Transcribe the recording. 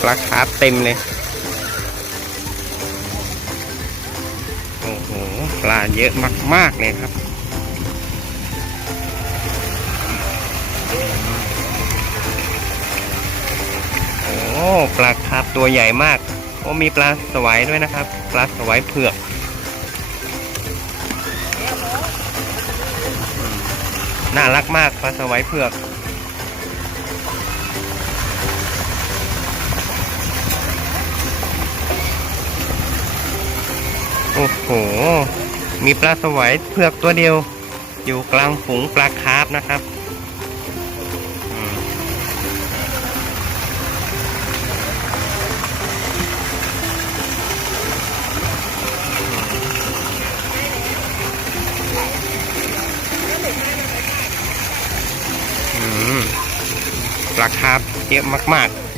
ปลาคาร์เต็มเลยโอ้โหปลาเยอะมาก ๆ เลยครับ โอ้ปลาคาร์ตัวใหญ่มากโอ้มีปลาสวายด้วยนะครับ ปลาสวายเผือกน่ารักมากปลาสวายเผือก โอ้โห มีปลาสวายเผือกตัวเดียว อยู่กลางฝูงปลาคาร์ฟนะครับปลาคาร์ฟเยอะมาก ๆ